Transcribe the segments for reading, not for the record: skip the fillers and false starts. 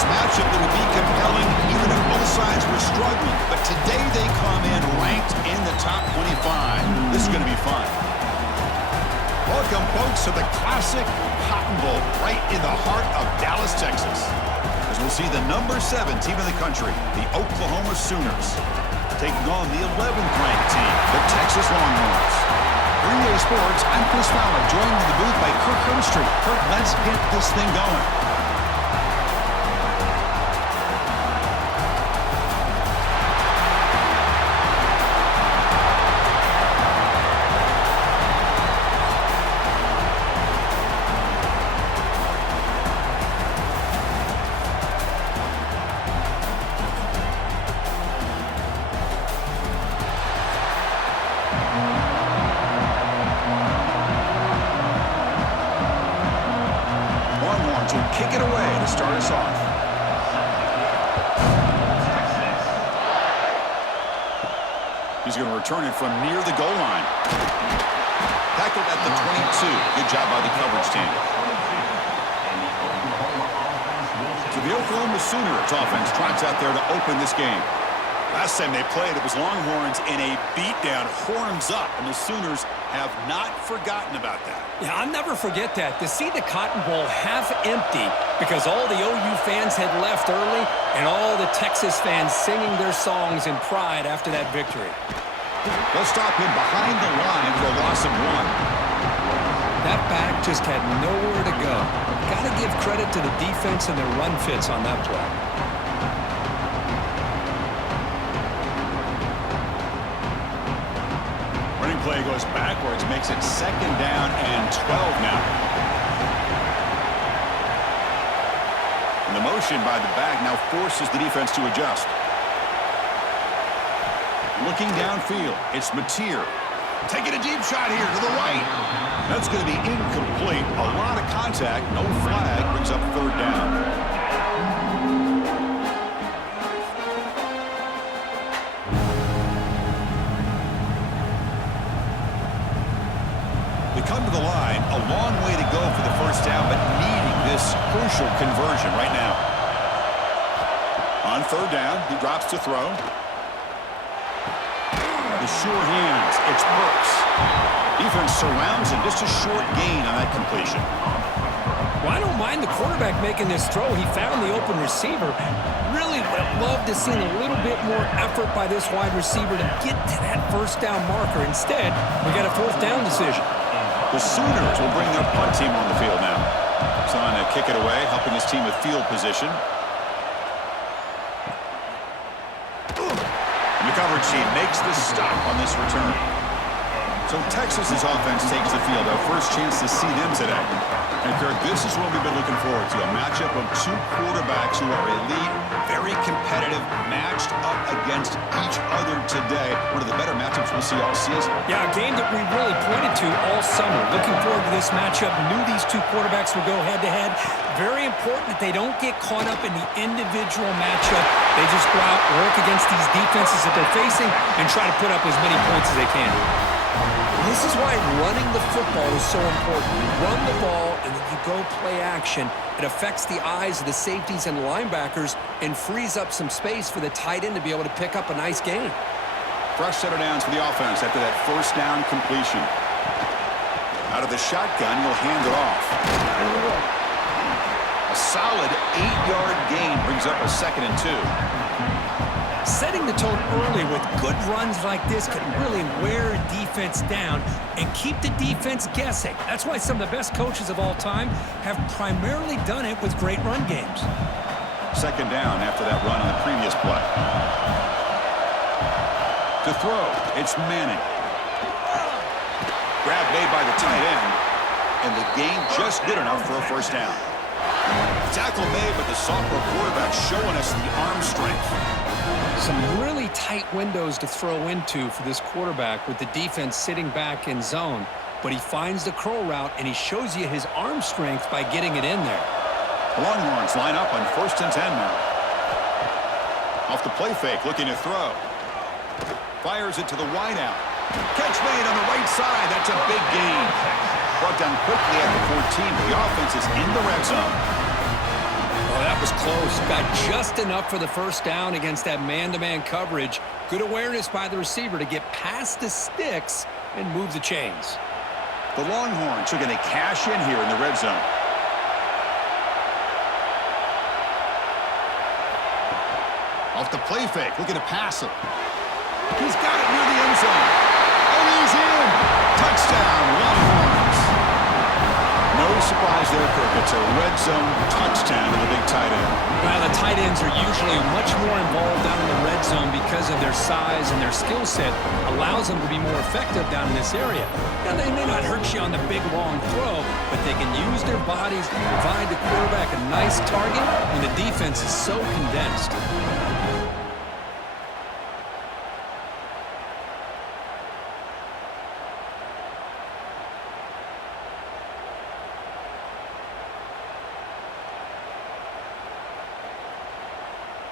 This matchup that would be compelling even if both sides were struggling. But today they come in ranked in the top 25. This is going to be fun. Welcome, folks, to the classic Cotton Bowl right in the heart of Dallas, Texas. As we'll see the number 7 team in the country, the Oklahoma Sooners, taking on the 11th ranked team, the Texas Longhorns. For EA Sports, I'm Chris Fowler, joined in the booth by Kirk Herbstreit. Kirk, let's get this thing going. Will kick it away to start us off. He's going to return it from near the goal line. Tackled at the 22. Good job by the coverage team. So the Oklahoma Sooners offense trots out there to open this game. Last time they played, it was Longhorns in a beatdown, horns up, and the Sooners have not forgotten about that. Yeah, I'll never forget that. To see the Cotton Bowl half empty because all the OU fans had left early and all the Texas fans singing their songs in pride after that victory. They'll stop him behind the line for a loss of 1. That back just had nowhere to go. Got to give credit to the defense and their run fits on that play. Play goes backwards, makes it 2nd down and 12 now. And the motion by the back now forces the defense to adjust. Looking downfield, it's Mateer. Taking a deep shot here to the right. That's going to be incomplete. A lot of contact, no flag, brings up 3rd down. Come to the line, a long way to go for the 1st down, but needing this crucial conversion right now. On 3rd down, he drops to throw. The sure hands, it's Brooks. Defense surrounds him, just a short gain on that completion. Well, I don't mind the quarterback making this throw. He found the open receiver. Really would love to see a little bit more effort by this wide receiver to get to that 1st down marker. Instead, we got a 4th down decision. The Sooners will bring their punt team on the field now. He's on to kick it away, helping his team with field position. And the coverage team makes the stop on this return. So Texas's offense takes the field. Our first chance to see them today. And Kirk, this is what we've been looking forward to. A matchup of 2 quarterbacks who are elite, very competitive, matched up against each other today. One of the better matchups we'll see all season. Yeah, a game that we really pointed to all summer. Looking forward to this matchup. Knew these 2 quarterbacks would go head-to-head. Very important that they don't get caught up in the individual matchup. They just go out, work against these defenses that they're facing, and try to put up as many points as they can. This is why running the football is so important. You run the ball, and then you go play action. It affects the eyes of the safeties and linebackers and frees up some space for the tight end to be able to pick up a nice gain. Fresh set of downs for the offense after that 1st down completion. Out of the shotgun, he'll hand it off. A solid 8-yard gain brings up a 2nd and 2. Setting the tone early with good runs like this can really wear a defense down and keep the defense guessing. That's why some of the best coaches of all time have primarily done it with great run games. 2nd down after that run on the previous play. To throw, it's Manning. Grab made by the tight end, and the gain just did enough for a 1st down. Tackle made, but the sophomore quarterback showing us the arm strength. Some really tight windows to throw into for this quarterback with the defense sitting back in zone. But he finds the curl route, and he shows you his arm strength by getting it in there. The Longhorns line up on 1st and 10 now. Off the play fake, looking to throw. Fires it to the wideout. Catch made on the right side. That's a big gain. Brought down quickly at the 14. The offense is in the red zone. Well, that was close. Got just enough for the first down against that man-to-man coverage. Good awareness by the receiver to get past the sticks and move the chains. The Longhorns are going to cash in here in the red zone. Off the play fake, looking to pass it. He's got it near the end zone. And he's in. Touchdown, Longhorns. No surprise there, Kirk. It's a red zone touchdown to the big tight end. Well, the tight ends are usually much more involved down in the red zone because of their size and their skill set allows them to be more effective down in this area. Now, they may not hurt you on the big, long throw, but they can use their bodies to provide the quarterback a nice target when the defense is so condensed.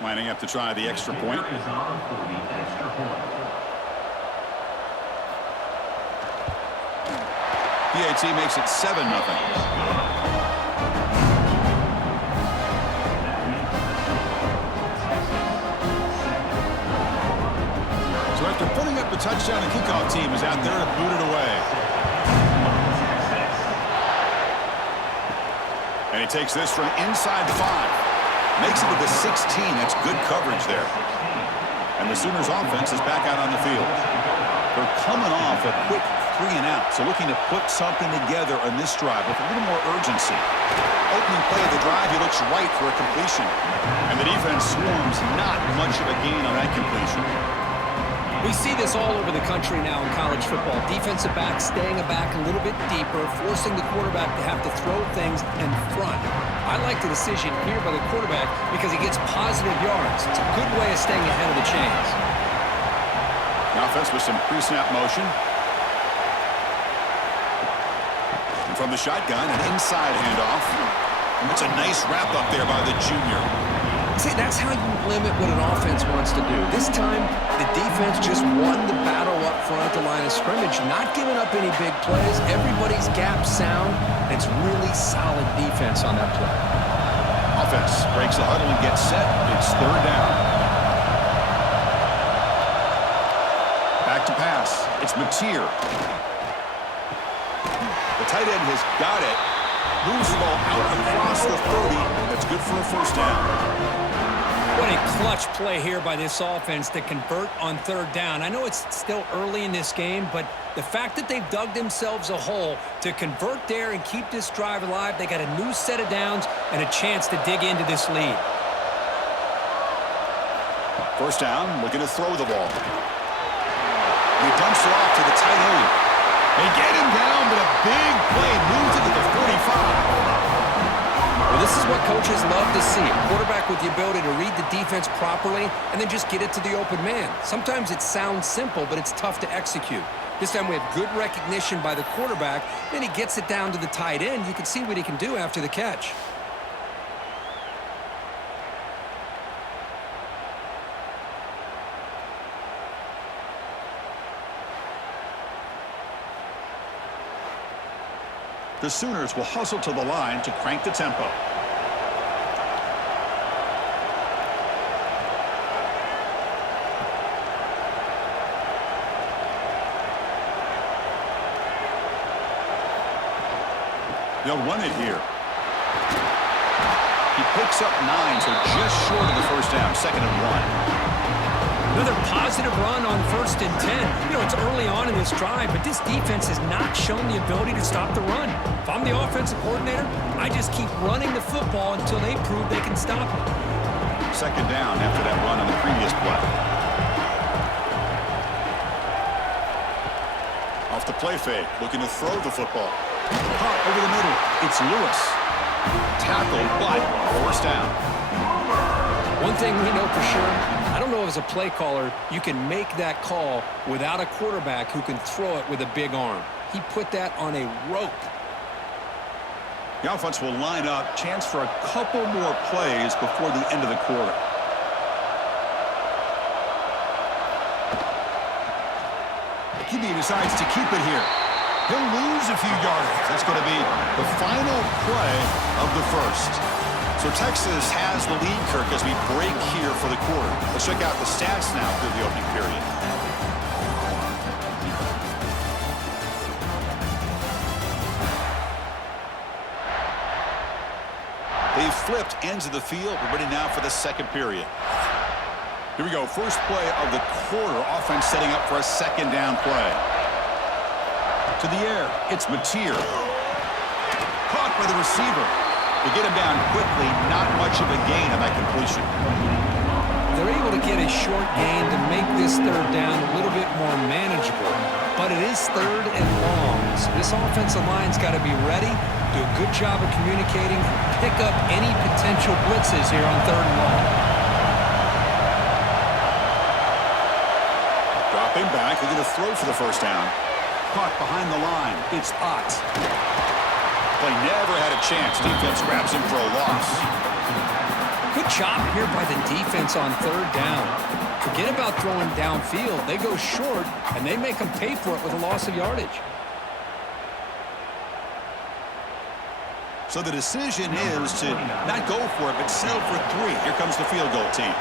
Lining up to try the extra point. PAT makes it 7-0. So after putting up the touchdown, the kickoff team is out there to boot it away. And he takes this from inside 5. Makes it to the 16. That's good coverage there. And the Sooners offense is back out on the field. They're coming off a quick 3-and-out, so looking to put something together on this drive with a little more urgency. Opening play of the drive, he looks right for a completion. And the defense swarms not much of a gain on that completion. We see this all over the country now in college football. Defensive backs staying back a little bit deeper, forcing the quarterback to have to throw things in front. I like the decision here by the quarterback because he gets positive yards. It's a good way of staying ahead of the chains. The offense with some pre-snap motion. And from the shotgun, an inside handoff. It's a nice wrap up there by the junior. See, that's how you limit what an offense wants to do. This time, the defense just won the battle up front at the line of scrimmage, not giving up any big plays. Everybody's gap sound. It's really solid defense on that play. Offense breaks the huddle and gets set. It's third down. Back to pass. It's Mateer. The tight end has got it. Moves the ball out across the 30. That's good for a first down. What a clutch play here by this offense to convert on third down. I know it's still early in this game, but the fact that they've dug themselves a hole to convert there and keep this drive alive, they got a new set of downs and a chance to dig into this lead. First down, looking to throw the ball. He dumps it off to the tight end. They get him down, but a big play moves it to the 45. Well, this is what coaches love to see. A quarterback with the ability to read the defense properly and then just get it to the open man. Sometimes it sounds simple, but it's tough to execute. This time we have good recognition by the quarterback. Then he gets it down to the tight end. You can see what he can do after the catch. The Sooners will hustle to the line to crank the tempo. They'll run it here. He picks up 9, so just short of the first down, 2nd and 1. Another positive run on 1st and 10. You know, it's early on in this drive, but this defense has not shown the ability to stop the run. If I'm the offensive coordinator, I just keep running the football until they prove they can stop it. 2nd down after that run on the previous play. Off the play fake, looking to throw the football. Pop over the middle. It's Lewis. Tackled, but first down. One thing we know for sure, I don't know as a play caller, you can make that call without a quarterback who can throw it with a big arm. He put that on a rope. The offense will line up. Chance for a couple more plays before the end of the quarter. He decides to keep it here. He'll lose a few yards. That's going to be the final play of the first. So Texas has the lead, Kirk, as we break here for the quarter. Let's check out the stats now through the opening period. They've flipped ends of the field. We're ready now for the second period. Here we go. First play of the quarter. Offense setting up for a second down play. To the air. It's Mateer. Caught by the receiver. They get him down quickly. Not much of a gain on that completion. They're able to get a short gain to make this third down a little bit more manageable. But it is third and long. So this offensive line's got to be ready, do a good job of communicating, pick up any potential blitzes here on third and long. Dropping back. They're going to throw for the first down. Caught behind the line. It's Ott. Play never had a chance. Defense grabs him for a loss. Good job here by the defense on third down. Forget about throwing downfield. They go short, and they make them pay for it with a loss of yardage. So the decision is to not go for it, but settle for 3. Here comes the field goal team.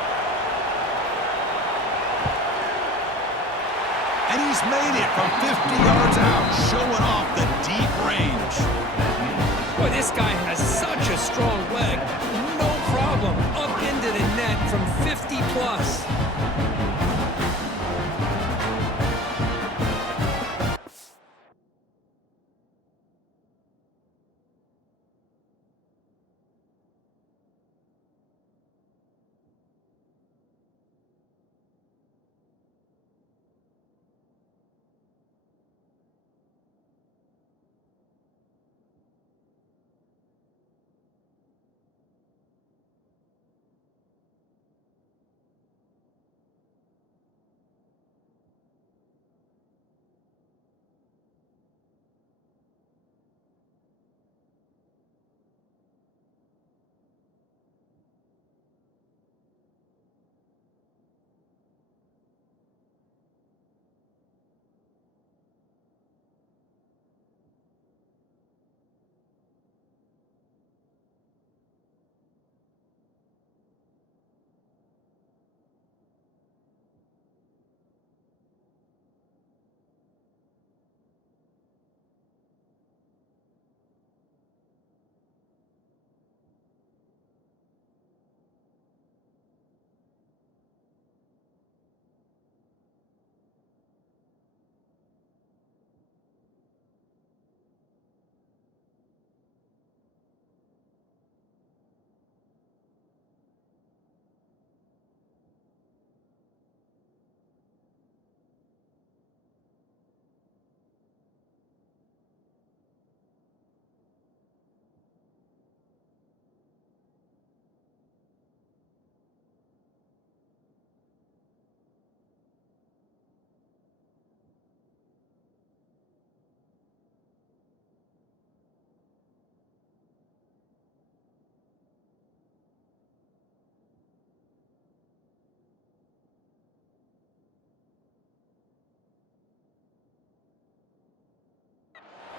And he's made it from 50 yards out, showing off the deep range. Boy, this guy has such a strong leg. No problem. Up into the net from 50 plus.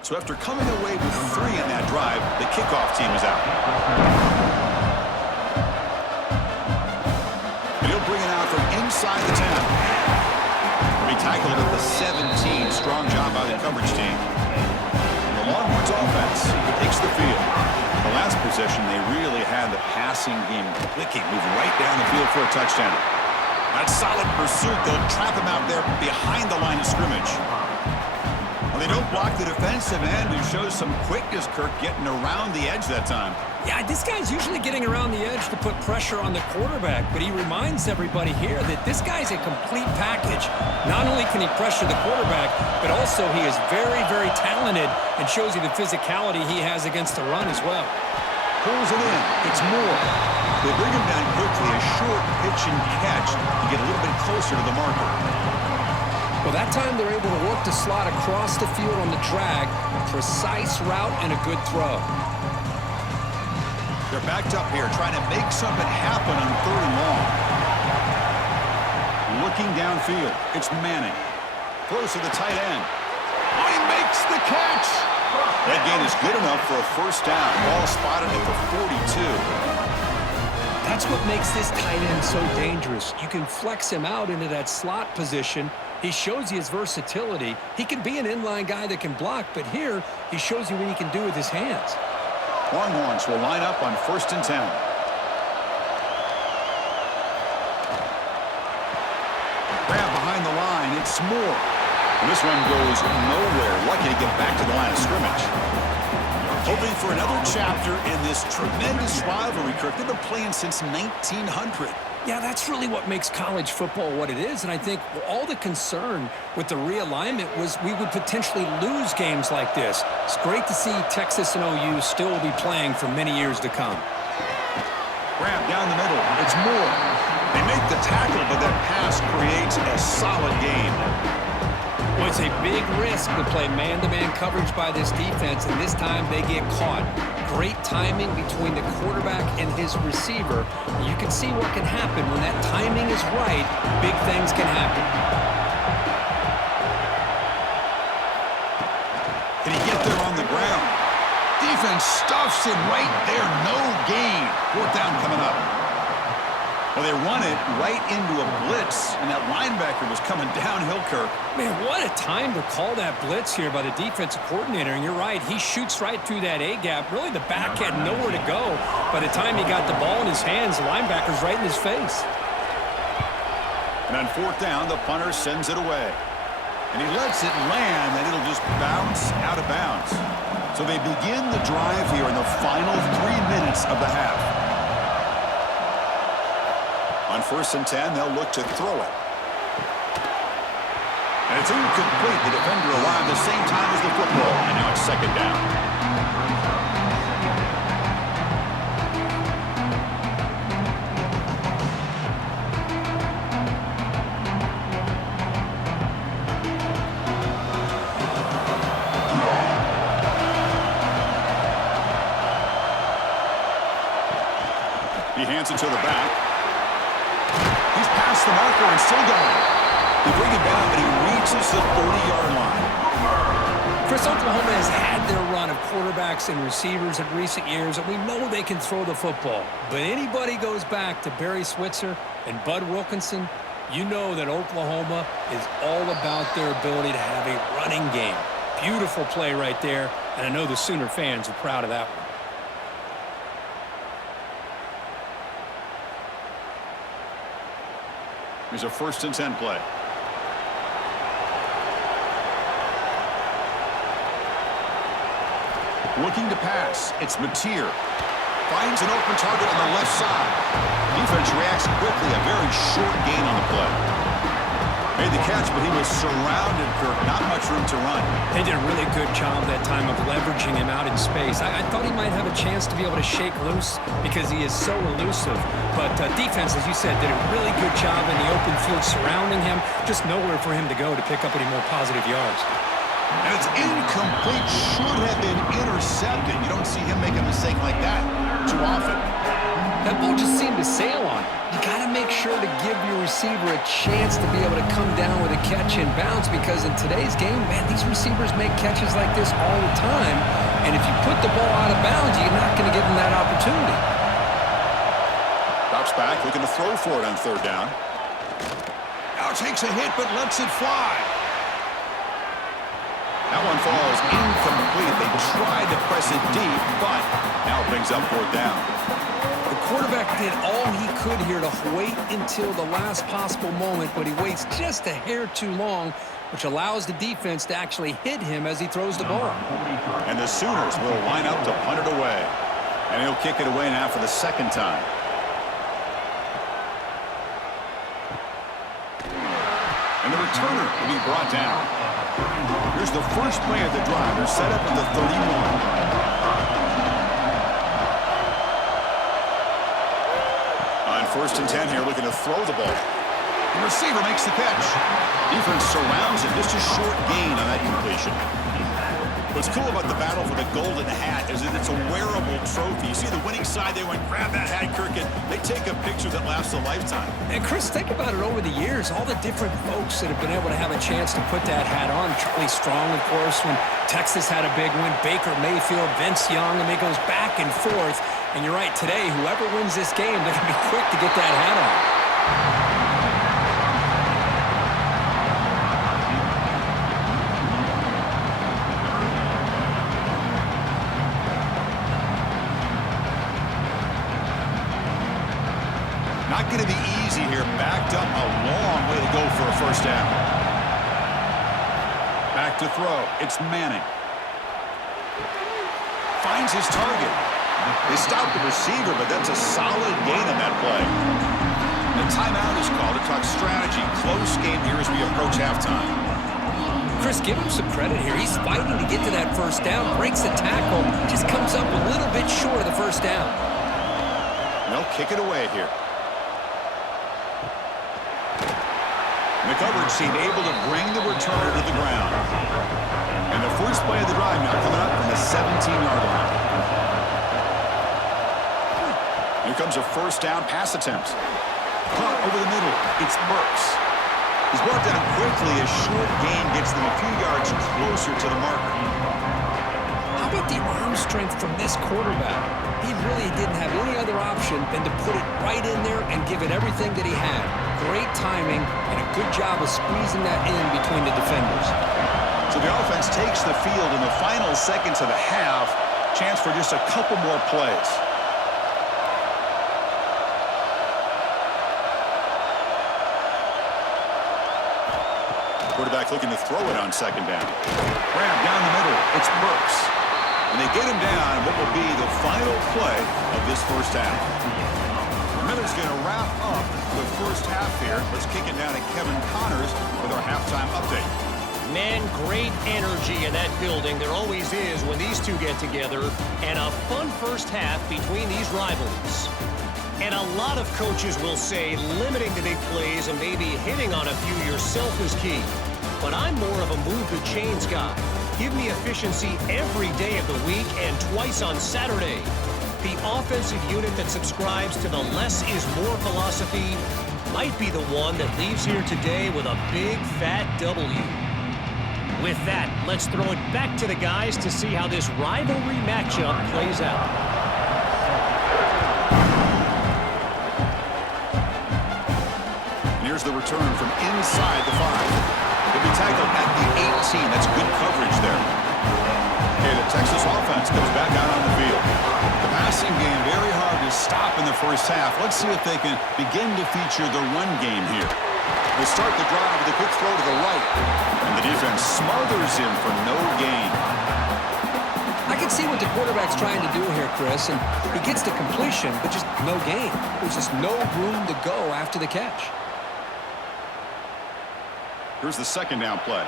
So after coming away with 3 in that drive, the kickoff team is out. And he'll bring it out from inside the 10. He tackled at the 17. Strong job by the coverage team. The Longhorns offense takes the field. The last possession, they really had the passing game clicking. Move right down the field for a touchdown. That solid pursuit, they'll trap him out there behind the line of scrimmage. They don't block the defensive end, who shows some quickness, Kirk, getting around the edge that time. Yeah, this guy's usually getting around the edge to put pressure on the quarterback, but he reminds everybody here that this guy's a complete package. Not only can he pressure the quarterback, but also he is very, very talented and shows you the physicality he has against the run as well. Pulls it in. It's Moore. They bring him down quickly, a short pitch and catch to get a little bit closer to the marker. Well, that time they're able to work the slot across the field on the drag. A precise route and a good throw. They're backed up here, trying to make something happen on third and long. Looking downfield, it's Manning. Throws to the tight end. Oh, he makes the catch! That gain is good enough for a first down. Ball spotted at the 42. That's what makes this tight end so dangerous. You can flex him out into that slot position. He shows you his versatility. He can be an inline guy that can block, but here he shows you what he can do with his hands. Longhorns will line up on 1st and 10. Grab behind the line. It's Moore. And this one goes nowhere. Lucky to get back to the line of scrimmage. Hoping for another chapter in this tremendous rivalry, Kirk. They've been playing since 1900. Yeah, that's really what makes college football what it is. And I think all the concern with the realignment was we would potentially lose games like this. It's great to see Texas and OU still be playing for many years to come. Grab down the middle. It's Moore. They make the tackle, but that pass creates a solid gain. Well, it's a big risk to play man-to-man coverage by this defense, and this time they get caught. Great timing between the quarterback and his receiver. You can see what can happen when that timing is right. Big things can happen. Can he get there on the ground? Defense stuffs him right there. No gain. 4th down coming up. Well, they run it right into a blitz, and that linebacker was coming downhill, Kirk. Man, what a time to call that blitz here by the defensive coordinator. And you're right, he shoots right through that A-gap. Really, the back had nowhere to go. By the time he got the ball in his hands, the linebacker's right in his face. And on 4th down, the punter sends it away. And he lets it land, and it'll just bounce out of bounds. So they begin the drive here in the final 3 minutes of the half. On 1st and 10, they'll look to throw it. And it's incomplete. The defender arrived at the same time as the football. And now it's 2nd down. He hands it to the back. He's past the marker and still going. They bring him down, but he reaches the 30-yard line. Chris, Oklahoma has had their run of quarterbacks and receivers in recent years, and we know they can throw the football. But anybody goes back to Barry Switzer and Bud Wilkinson, you know that Oklahoma is all about their ability to have a running game. Beautiful play right there, and I know the Sooner fans are proud of that one. Here's a 1st and 10 play. Looking to pass. It's Mateer. Finds an open target on the left side. Defense reacts quickly. A very short gain on the play. Made the catch, but he was surrounded, Kirk. Not much room to run. They did a really good job that time of leveraging him out in space. I thought he might have a chance to be able to shake loose because he is so elusive. But defense, as you said, did a really good job in the open field surrounding him. Just nowhere for him to go to pick up any more positive yards. And it's incomplete. Should have been intercepted. You don't see him make a mistake like that too often. That ball just seemed to sail on him. You got to make sure to give your receiver a chance to be able to come down with a catch and bounce, because in today's game, man, these receivers make catches like this all the time. And if you put the ball out of bounds, you're not going to give them that opportunity. Drops back, looking to throw for it on 3rd down. Now takes a hit, but lets it fly. That one falls incomplete. They tried to press it deep, but now it brings up 4th down. The quarterback did all he could here to wait until the last possible moment, but he waits just a hair too long, which allows the defense to actually hit him as he throws the ball. And the Sooners will line up to punt it away. And he'll kick it away now for the 2nd time. And the returner will be brought down. Here's the first play of the drive. They're set up at the 31. On 1st and 10 here, looking to throw the ball. The receiver makes the catch. Defense surrounds him. Just a short gain on that completion. What's cool about the battle for the golden hat is that it's a wearable trophy. You see the winning side, they went grab that hat, Kirk, and they take a picture that lasts a lifetime. And Chris, think about it over the years, all the different folks that have been able to have a chance to put that hat on. Charlie Strong, of course, when Texas had a big win, Baker Mayfield, Vince Young, and it goes back and forth. And you're right, today, whoever wins this game, they're going to be quick to get that hat on. Not going to be easy here. Backed up a long way to go for a first down. Back to throw. It's Manning. Finds his target. They stopped the receiver, but that's a solid gain on that play. A timeout is called to talk strategy. Close game here as we approach halftime. Chris, give him some credit here. He's fighting to get to that first down, breaks the tackle, just comes up a little bit short of the first down. They'll kick it away here. The coverage team able to bring the returner to the ground. And the first play of the drive now coming up from the 17-yard line. Here comes a first down pass attempt. Caught over the middle. It's Burks. He's brought down quickly. A short gain gets them a few yards closer to the marker. How about the arm strength from this quarterback? He really didn't have any other option than to put it right in there and give it everything that he had. Great timing and a good job of squeezing that in between the defenders. So the offense takes the field in the final seconds of the half. Chance for just a couple more plays. Quarterback looking to throw it on second down. Grab down the middle. It's Burks. And they get him down what will be the final play of this first half. Miller's going to wrap up the first half here. Let's kick it down to Kevin Connors with our halftime update. Man, great energy in that building. There always is when these two get together. And a fun first half between these rivalries. And a lot of coaches will say limiting the big plays and maybe hitting on a few yourself is key. But I'm more of a move the chains guy. Give me efficiency every day of the week and twice on Saturday. The offensive unit that subscribes to the less is more philosophy might be the one that leaves here today with a big fat W. With that, let's throw it back to the guys to see how this rivalry matchup plays out. And here's the return from inside the 5. He'll be tackled at the 18. That's good coverage there. Okay, the Texas offense comes back out on the field. The passing game very hard to stop in the first half. Let's see if they can begin to feature the run game here. They start the drive with a quick throw to the right. And the defense smothers him for no gain. I can see what the quarterback's trying to do here, Chris, and he gets the completion, but just no gain. There's just no room to go after the catch. Here's the second down play.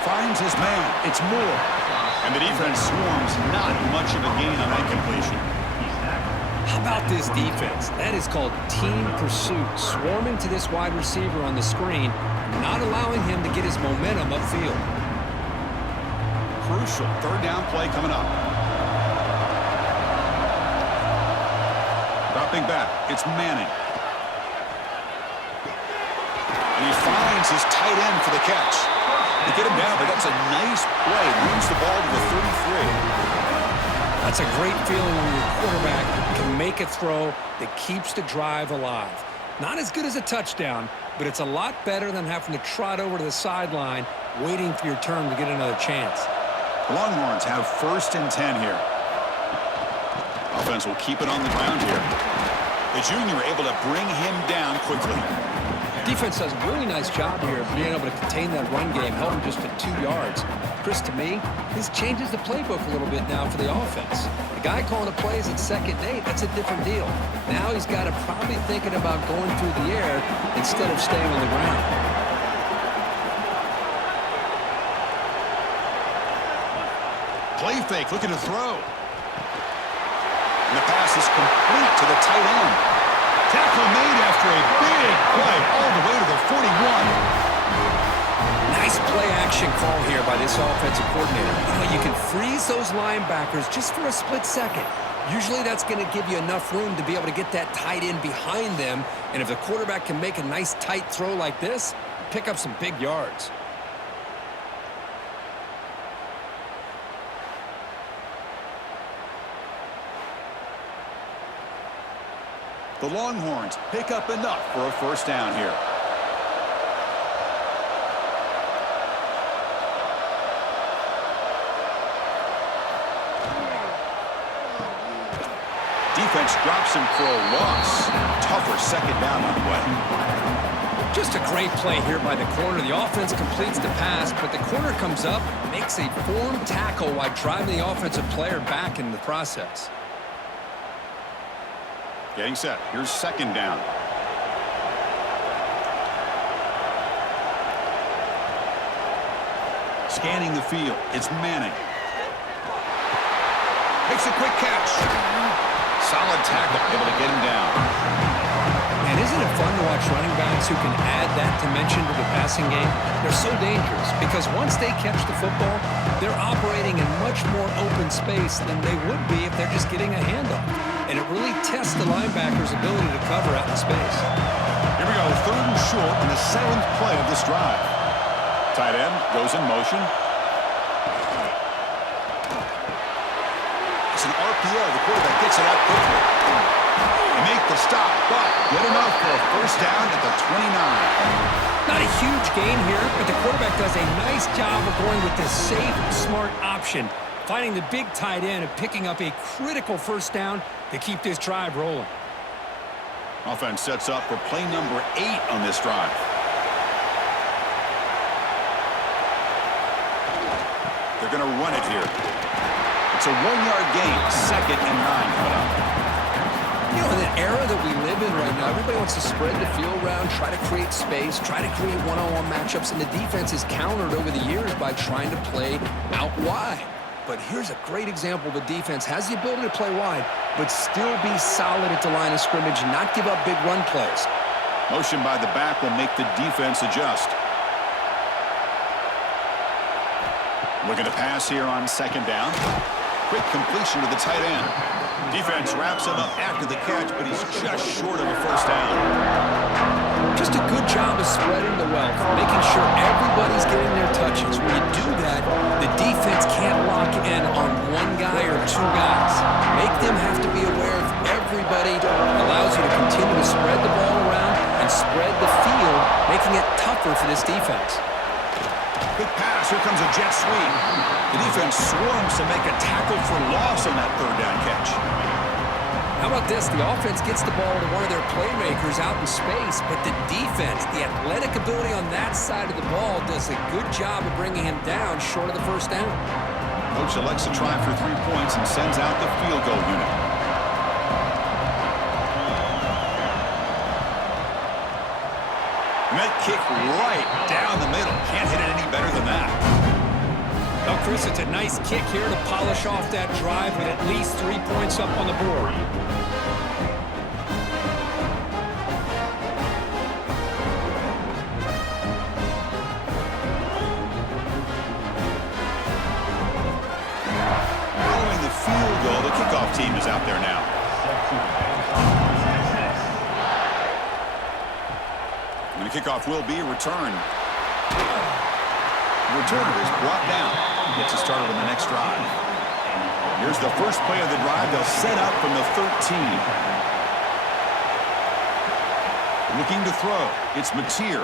Finds his man. It's Moore. And the defense swarms. Not much of a gain on that completion. How about this defense? That is called team pursuit. Swarming to this wide receiver on the screen, not allowing him to get his momentum upfield. Crucial third down play coming up. Dropping back, it's Manning. And he finds his tight end for the catch. They get him down, but that's a nice play. Moves the ball to the 33. That's a great feeling when your quarterback can make a throw that keeps the drive alive. Not as good as a touchdown, but it's a lot better than having to trot over to the sideline waiting for your turn to get another chance. The Longhorns have 1st and 10 here. Offense will keep it on the ground here. The junior able to bring him down quickly. Defense does a really nice job here of being able to contain that run game, held him just to 2 yards. Chris, to me, this changes the playbook a little bit now for the offense. The guy calling the plays at 2nd and 8, that's a different deal. Now he's got to probably thinking about going through the air instead of staying on the ground. Play fake, looking to throw. And the pass is complete to the tight end. Tackle made after a big play all the way to the 41. Nice play-action call here by this offensive coordinator. You know, you can freeze those linebackers just for a split second. Usually that's going to give you enough room to be able to get that tight end behind them. And if the quarterback can make a nice tight throw like this, pick up some big yards. The Longhorns pick up enough for a first down here. Defense drops him for a loss. Tougher second down on the way. Just a great play here by the corner. The offense completes the pass, but the corner comes up, makes a form tackle while driving the offensive player back in the process. Getting set. Here's second down. Scanning the field. It's Manning. Makes a quick catch. Solid tackle. Able to get him down. And isn't it fun to watch running backs who can add that dimension to the passing game? They're so dangerous because once they catch the football, they're operating in much more open space than they would be if they're just getting a handoff. And it really tests the linebacker's ability to cover out in space. Here we go, third and short in the 7th play of this drive. Tight end goes in motion. It's an RPO. The quarterback gets it out quickly. Make the stop, but good enough for a first down at the 29. Not a huge gain here, but the quarterback does a nice job of going with the safe, smart option, finding the big tight end and picking up a critical first down to keep this drive rolling. Offense sets up for play number 8 on this drive. They're going to run it here. It's a 1-yard gain, 2nd and 9 coming up. You know, in the era that we live in right now, everybody wants to spread the field around, try to create space, try to create one-on-one matchups, and the defense is countered over the years by trying to play out wide. But here's a great example. The defense has the ability to play wide, but still be solid at the line of scrimmage and not give up big run plays. Motion by the back will make the defense adjust. Looking to pass here on second down. Quick completion to the tight end. Defense wraps him up after the catch, but he's just short of a first down. Just a good job of spreading the wealth, making sure everybody's getting their touches. When you do that, the defense can't lock in on one guy or two guys. Make them have to be aware of everybody. Allows you to continue to spread the ball around and spread the field, making it tougher for this defense. Quick pass. Here comes a jet sweep. The defense swarms to make a tackle for loss on that third down catch. How about this? The offense gets the ball to one of their playmakers out in space, but the defense, the athletic ability on that side of the ball, does a good job of bringing him down short of the first down. Coach elects to try for 3 points and sends out the field goal unit. And that kick right down the middle. Can't hit it any better than that. Well, Chris, it's a nice kick here to polish off that drive with at least 3 points up on the board. Following the field goal, the kickoff team is out there now. And the kickoff will be a return. The returner is brought down. Gets us started on the next drive. Here's the first play of the drive. They'll set up from the 13. Looking to throw. It's Mateer.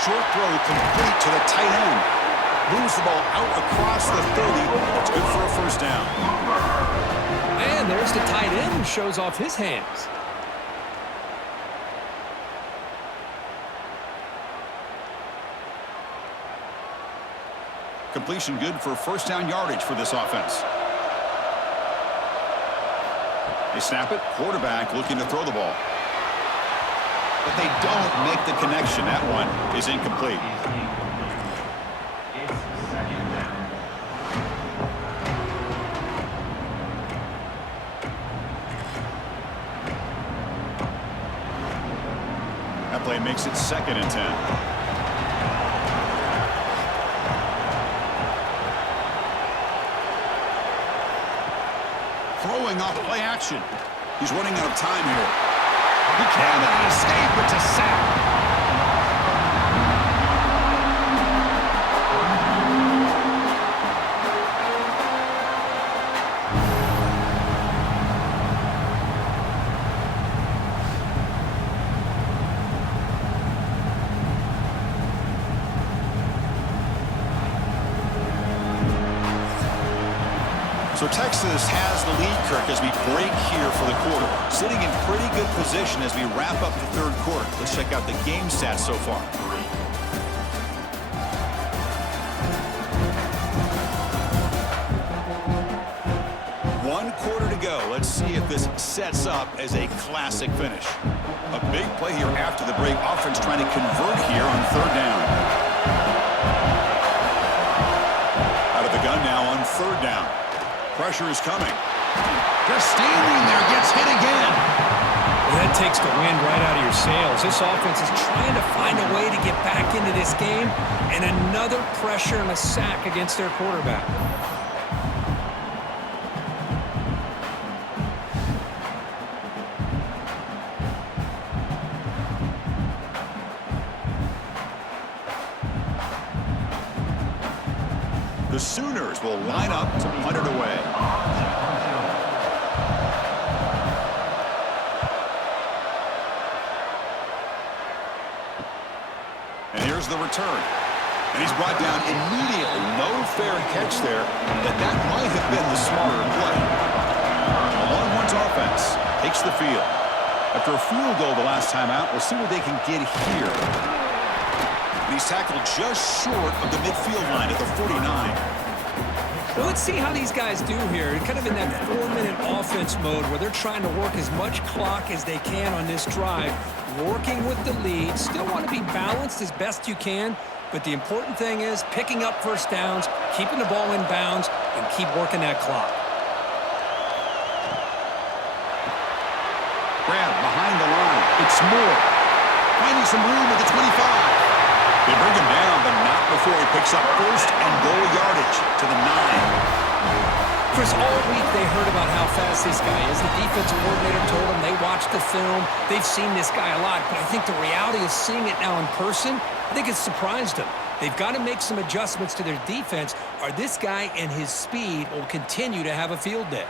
Short throw complete to the tight end. Moves the ball out across the 30. It's good for a first down. And there's the tight end who shows off his hands. Completion good for first down yardage for this offense. They snap it. Quarterback looking to throw the ball. But they don't make the connection. That one is incomplete. makes it 2nd and 10. Throwing off play action. He's running out of time here. He cannot escape. It's a sack. So Texas has the lead, Kirk, as we break here for the quarter. Sitting in pretty good position as we wrap up the 3rd quarter. Let's check out the game stats so far. One quarter to go. Let's see if this sets up as a classic finish. A big play here after the break. Offense trying to convert here on 3rd down. Out of the gun now on 3rd down. Pressure is coming. Just standing there, gets hit again. Well, that takes the wind right out of your sails. This offense is trying to find a way to get back into this game, and another pressure and a sack against their quarterback. The Sooners will line up to punt it away. And here's the return. And he's brought down immediately. No fair catch there, but that might have been the smarter play. The Longhorns offense takes the field. After a field goal the last time out, we'll see what they can get here. He's tackled just short of the midfield line at the 49. Well, let's see how these guys do here. Kind of in that 4-minute offense mode where they're trying to work as much clock as they can on this drive, working with the lead. Still want to be balanced as best you can, but the important thing is picking up first downs, keeping the ball in bounds, and keep working that clock. Grab behind the line. It's Moore. Finding some room at the 25. They bring him down, but not before he picks up 1st and goal yardage to the 9. Chris, all week they heard about how fast this guy is. The defensive coordinator told them they watched the film. They've seen this guy a lot, but I think the reality of seeing it now in person, I think it's surprised them. They've got to make some adjustments to their defense, or this guy and his speed will continue to have a field day.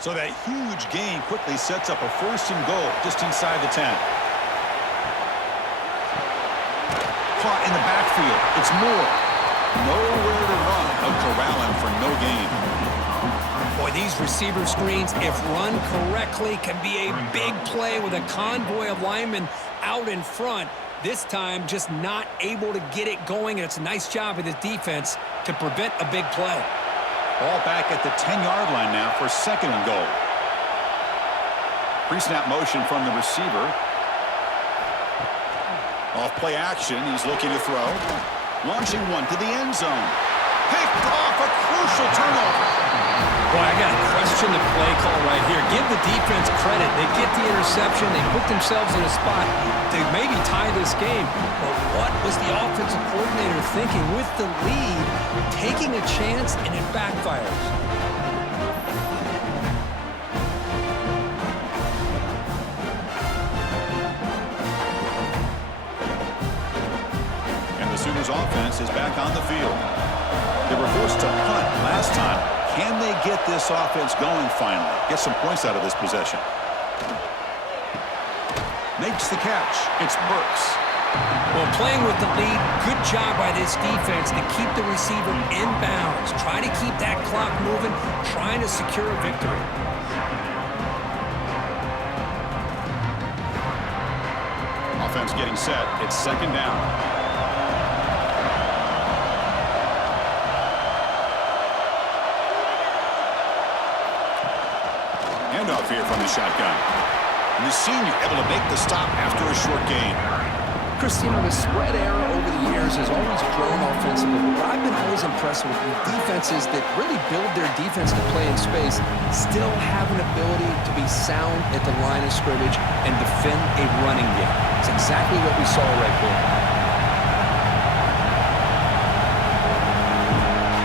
So that huge gain quickly sets up a 1st and goal just inside the 10. Caught in the backfield. It's Moore. Nowhere to run. Out corralling for no gain. Boy, these receiver screens, if run correctly, can be a big play with a convoy of linemen out in front. This time, just not able to get it going, and it's a nice job of the defense to prevent a big play. Ball back at the 10-yard line now for 2nd and goal. Pre-snap motion from the receiver. Off play action, he's looking to throw. Launching one to the end zone. Picked off, a crucial turnover. Boy, I got to question the play call right here. Give the defense credit. They get the interception. They put themselves in a spot to maybe tie this game. But what was the offensive coordinator thinking with the lead, taking a chance, and it backfires? And the Sooners offense is back on the field. They were forced to punt last time. Can they get this offense going finally? Get some points out of this possession. Makes the catch. It's Burks. Well, playing with the lead, good job by this defense to keep the receiver in bounds. Try to keep that clock moving, trying to secure a victory. Offense getting set. It's 2nd down. Handoff here from the shotgun. And the senior able to make the stop after a short gain. Chris, you know, the spread era over the years has always grown offensively, but I've been always impressed with defenses that really build their defense to play in space, still have an ability to be sound at the line of scrimmage and defend a running game. It's exactly what we saw right there.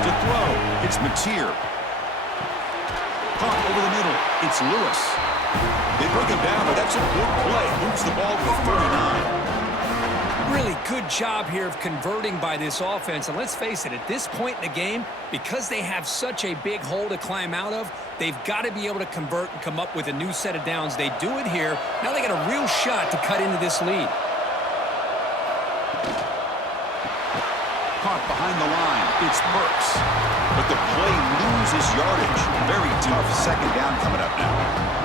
To throw, it's Mateer. Caught over the middle, it's Lewis. They bring him down, but that's a good play. Moves the ball to a 39. Really good job here of converting by this offense. And let's face it, at this point in the game, because they have such a big hole to climb out of, they've got to be able to convert and come up with a new set of downs. They do it here. Now they got a real shot to cut into this lead. Caught behind the line, it's Burks. But the play loses yardage. Very tough second down coming up now.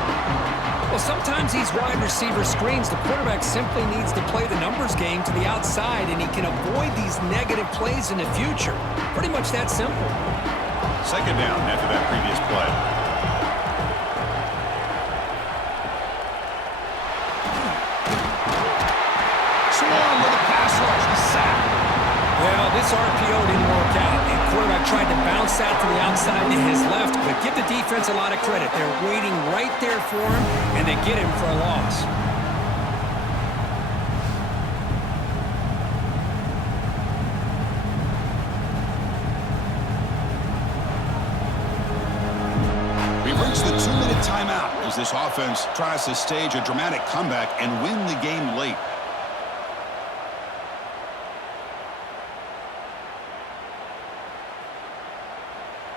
Well, sometimes these wide receiver screens, the quarterback simply needs to play the numbers game to the outside, and he can avoid these negative plays in the future. Pretty much that simple. Second down after that previous play. Swarm with a pass rush, the sack. Well, this RPO didn't work out. The quarterback tried to bounce out to the outside to his left, but give the defense a lot of credit. They're waiting right there for him, and they get him for a loss. We've reached the 2-minute timeout as this offense tries to stage a dramatic comeback and win the game late.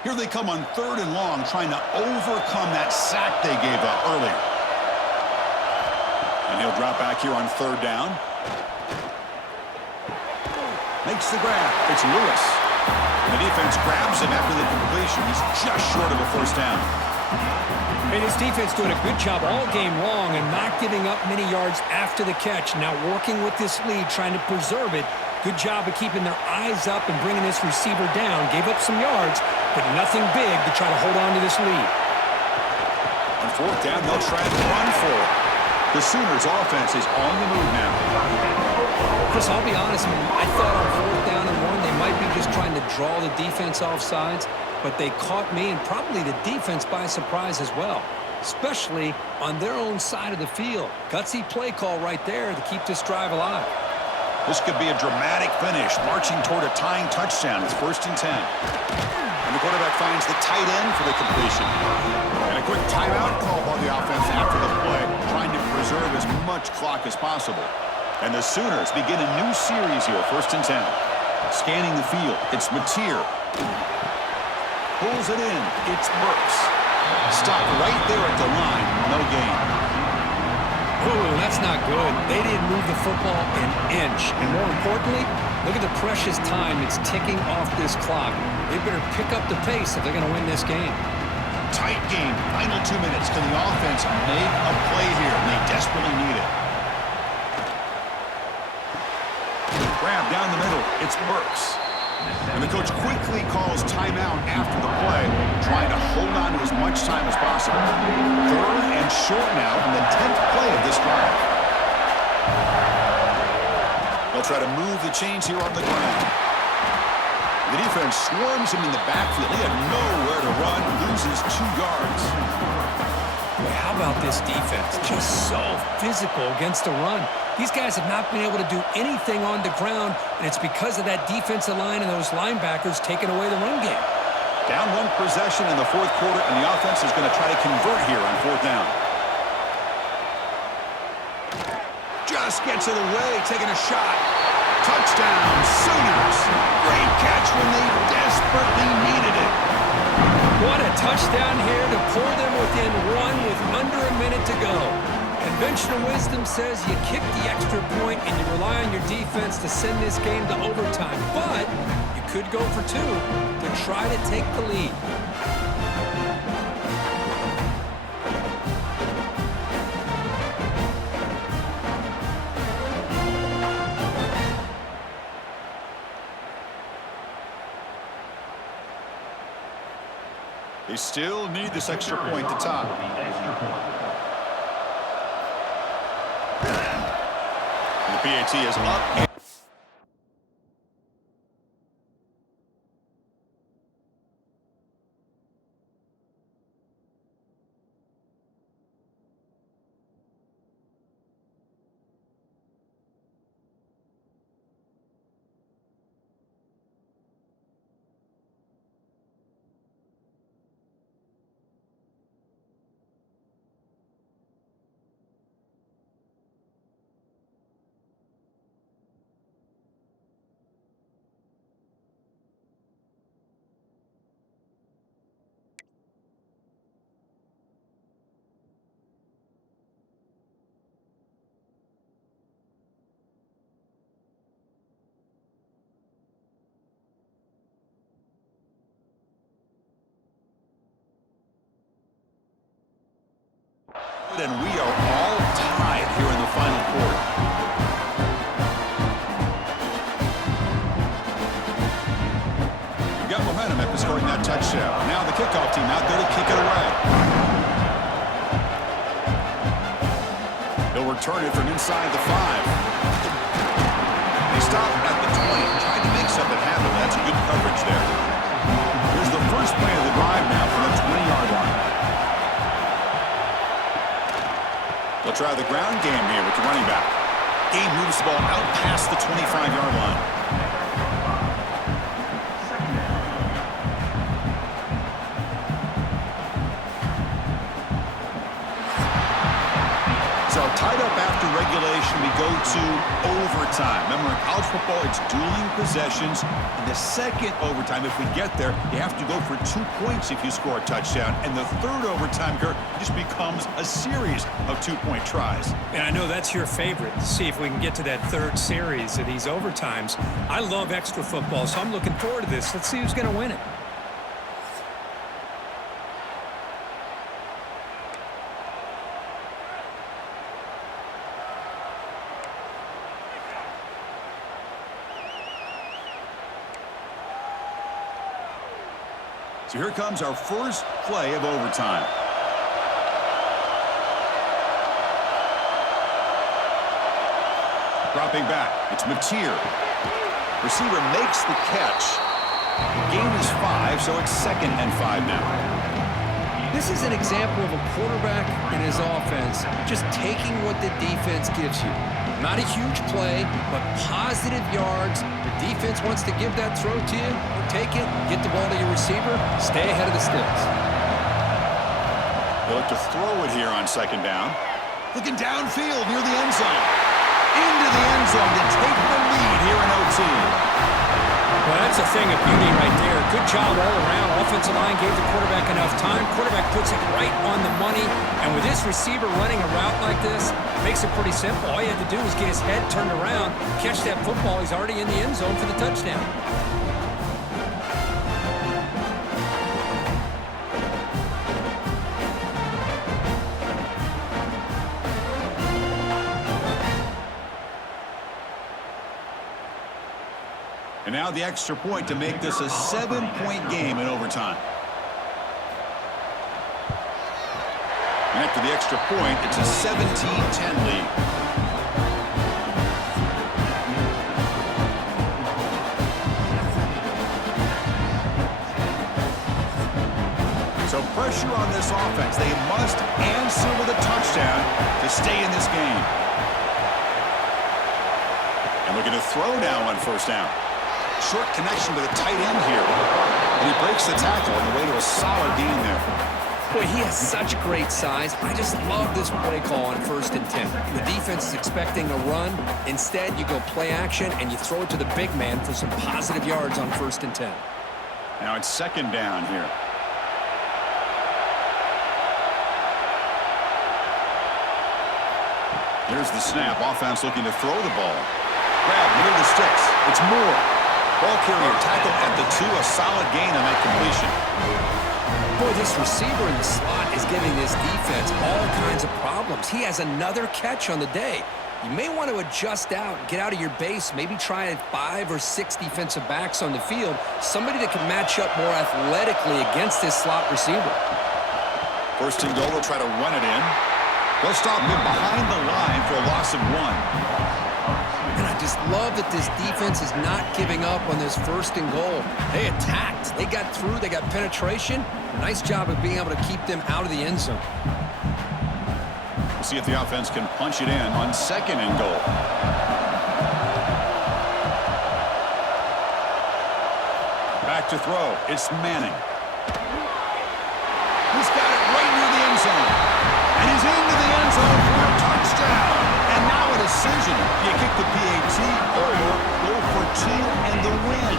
Here they come on 3rd and long, trying to overcome that sack they gave up earlier. And he'll drop back here on 3rd down. Makes the grab. It's Lewis. The defense grabs him after the completion. He's just short of a 1st down. And his defense doing a good job all game long and not giving up many yards after the catch. Now working with this lead, trying to preserve it. Good job of keeping their eyes up and bringing this receiver down. Gave up some yards, but nothing big to try to hold on to this lead. On 4th down, they'll try to run for it. The Sooners' offense is on the move now. Chris, I'll be honest, man. I thought on 4th down and 1, they might be just trying to draw the defense off sides, but they caught me and probably the defense by surprise as well, especially on their own side of the field. Gutsy play call right there to keep this drive alive. This could be a dramatic finish, marching toward a tying touchdown. It's 1st and 10. And the quarterback finds the tight end for the completion. And a quick timeout call by the offense after the play, trying to preserve as much clock as possible. And the Sooners begin a new series here, 1st and 10. Scanning the field, it's Mateer. Pulls it in, it's Burks. Stopped right there at the line, no gain. Ooh, that's not good. They didn't move the football an inch. And more importantly, look at the precious time it's ticking off this clock. They better pick up the pace if they're going to win this game. Tight game, final 2 minutes. Can the offense make a play here? And they desperately need it. Grab down the middle, it's Burks. And the coach quickly calls timeout after the play, trying to hold on to as much time as possible. 3rd and short now in the 10th play of this drive. They'll try to move the chains here on the ground. The defense swarms him in the backfield. He had nowhere to run, loses 2 yards. Boy, how about this defense? Just so physical against the run. These guys have not been able to do anything on the ground, and it's because of that defensive line and those linebackers taking away the run game. Down 1 possession in the 4th quarter, and the offense is going to try to convert here on 4th down. Just gets it away, taking a shot. Touchdown, Sooners. Great catch when they desperately needed it. What a touchdown here to pull them within 1 with under a minute to go. Conventional wisdom says you kick the extra point and you rely on your defense to send this game to overtime. But you could go for 2 to try to take the lead. They still need this extra point to top. The The PAT is up. And we are all tied here in the final quarter. We've got momentum after scoring that touchdown. Now the kickoff team out there to kick it away. He'll return it from inside the 5. He stopped at the 20, tried to make something happen. That's good coverage there. Here's the first play of the drive now from the 20-yard line. They'll try the ground game here with the running back. Game moves the ball out past the 25-yard line. So tied up after regulation, we go to overtime. Remember, in college football, it's dueling possessions. In the second overtime, if we get there, you have to go for 2 points if you score a touchdown. And the third overtime, Kurt, just becomes a series of 2-point tries. And I know that's your favorite, to see if we can get to that third series of these overtimes. I love extra football, so I'm looking forward to this. Let's see who's going to win it. So here comes our first play of overtime. Dropping back, it's Mateer. Receiver makes the catch. Gain is 5, so it's 2nd and 5 now. This is an example of a quarterback and his offense just taking what the defense gives you. Not a huge play, but positive yards. The defense wants to give that throw to you. Take it, get the ball to your receiver, stay ahead of the sticks. They'll look to throw it here on 2nd down. Looking downfield near the end zone. Into the end zone to take the lead here in OT. Well, that's a thing of beauty right there. Good job all around. Offensive line gave the quarterback enough time. Quarterback puts it right on the money. And with this receiver running a route like this, makes it pretty simple. All you have to do is get his head turned around, catch that football. He's already in the end zone for the touchdown. And now the extra point to make this a 7-point game in overtime. And after the extra point, it's a 17-10 lead. So pressure on this offense. They must answer with a touchdown to stay in this game. And looking to throw now on 1st down. Short connection to the tight end here. And he breaks the tackle on the way to a solid gain there. Boy, he has such great size. I just love this play call on 1st and 10. The defense is expecting a run. Instead, you go play action, and you throw it to the big man for some positive yards on 1st and 10. Now it's 2nd down here. Here's the snap. Offense looking to throw the ball. Grab near the sticks. It's Moore. Ball carrier tackled at the 2. A solid gain on that completion. Boy, this receiver in the slot is giving this defense all kinds of problems. He has another catch on the day. You may want to adjust out, get out of your base, maybe try 5 or 6 defensive backs on the field, somebody that can match up more athletically against this slot receiver. 1st and goal, they'll try to run it in. They'll stop him behind the line for a loss of 1. Just love that this defense is not giving up on this 1st and goal. They attacked. They got through. They got penetration. Nice job of being able to keep them out of the end zone. We'll see if the offense can punch it in on 2nd and goal. Back to throw. It's Manning. He's got it right near the end zone. And he's into the end zone for a touchdown. And now a decision. Do you kick the PAT or go for 2 and the win?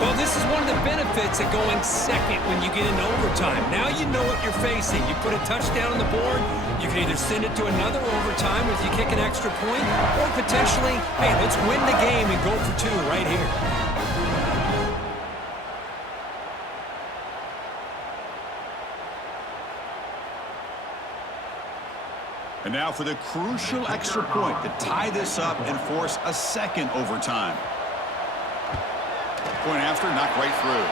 Well, this is one of the benefits of going second when you get into overtime. Now you know what you're facing. You put a touchdown on the board, you can either send it to another overtime if you kick an extra point, or potentially, hey, let's win the game and go for 2 right here. And now for the crucial extra point to tie this up and force a 2nd overtime. Point after, knocked right through.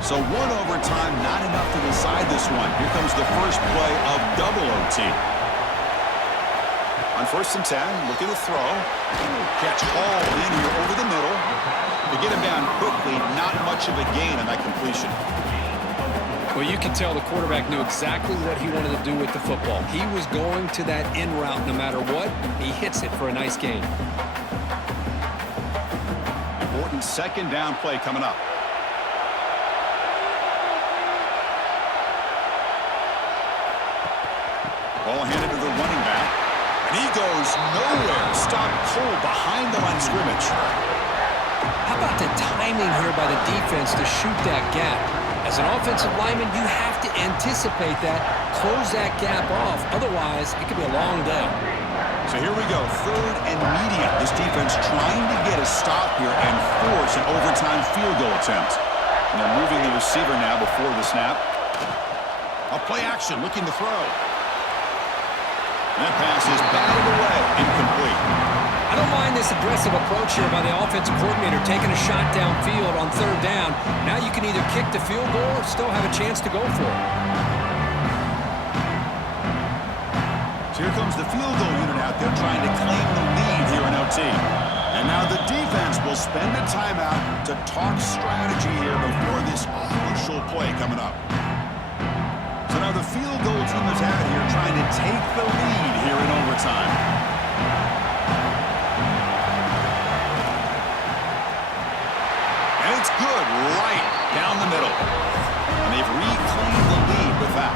So 1 overtime, not enough to decide this one. Here comes the first play of double OT. On 1st and 10, looking to throw. Catch hauled in here over the middle. To get him down quickly, not much of a gain on that completion. Well, you can tell the quarterback knew exactly what he wanted to do with the football. He was going to that in route no matter what. He hits it for a nice gain. Important 2nd down play coming up. Ball handed to the running back. And he goes nowhere. Stopped cold behind the line of scrimmage. How about the timing here by the defense to shoot that gap? As an offensive lineman, you have to anticipate that, close that gap off. Otherwise, it could be a long day. So here we go, 3rd and medium. This defense trying to get a stop here and force an overtime field goal attempt. And they're moving the receiver now before the snap. A play action, looking to throw. And that pass is batted away, incomplete. I don't mind this aggressive approach here by the offensive coordinator, taking a shot downfield on 3rd down. Now you can either kick the field goal or still have a chance to go for it. So here comes the field goal unit out there trying to claim the lead here in OT. And now the defense will spend a timeout to talk strategy here before this crucial play coming up. So now the field goal team is out here trying to take the lead here in overtime. It's good right down the middle. And they've reclaimed the lead with that.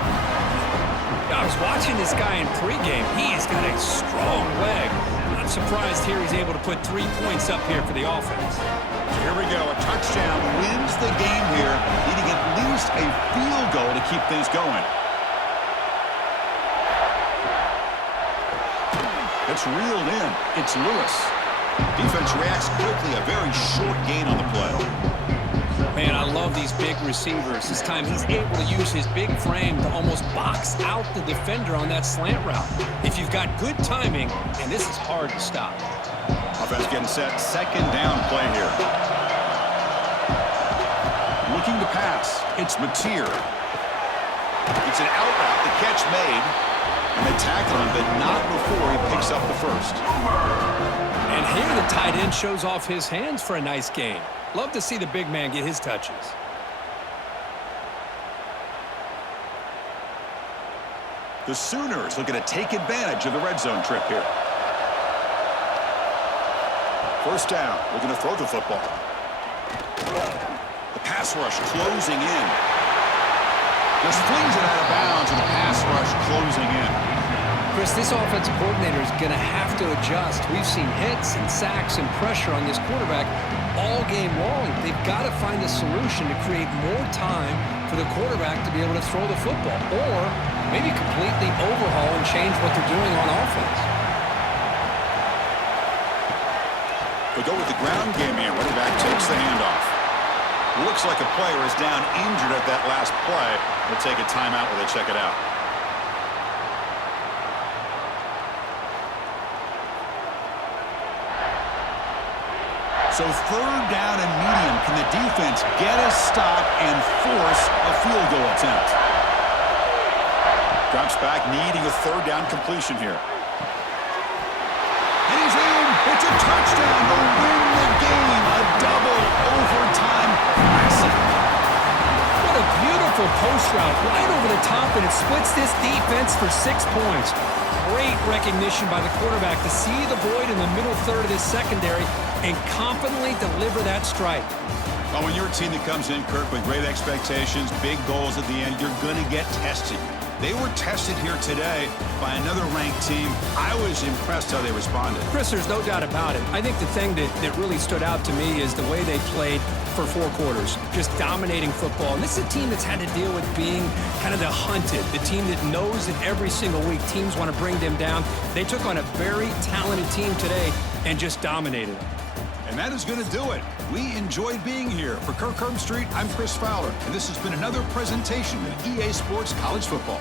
I was watching this guy in pregame. He has got a strong leg. Not surprised here he's able to put 3 points up here for the offense. So here we go. A touchdown wins the game here, needing at least a field goal to keep things going. It's reeled in. It's Lewis. Defense reacts quickly. A very short gain on the play. Man, I love these big receivers. This time he's able to use his big frame to almost box out the defender on that slant route. If you've got good timing, and this is hard to stop. Offense getting set. 2nd down play here. Looking to pass. It's Mateer. It's an out route. The catch made. And they tackle him, but not before he picks up the 1st. And here the tight end shows off his hands for a nice gain. Love to see the big man get his touches. The Sooners looking to take advantage of the red zone trip here. 1st down, looking to throw the football. The pass rush closing in. Just flings it out of bounds, and the pass rush closing in. Chris, this offensive coordinator is going to have to adjust. We've seen hits and sacks and pressure on this quarterback all game long. They've got to find a solution to create more time for the quarterback to be able to throw the football, or maybe completely overhaul and change what they're doing on offense. They go with the ground game here. Running back takes the handoff. Looks like a player is down injured at that last play. They'll take a timeout while they check it out. So third down and medium. Can the defense get a stop and force a field goal attempt? Drops back, needing a third down completion here. And he's in. It's a touchdown to win the game. A double overtime classic. What a beautiful post route right over the top, and it splits this defense for 6 points. Great recognition by the quarterback to see the void in the middle third of this secondary and confidently deliver that strike. Well, when you're a team that comes in, Kirk, with great expectations, big goals at the end, you're going to get tested. They were tested here today by another ranked team. I was impressed how they responded. Chris, there's no doubt about it. I think the thing that really stood out to me is the way they played for 4 quarters, just dominating football. And this is a team that's had to deal with being kind of the hunted, the team that knows that every single week teams want to bring them down. They took on a very talented team today and just dominated them. And that is going to do it. We enjoyed being here. For Kirk Herbstreit, I'm Chris Fowler, and this has been another presentation of EA Sports College Football.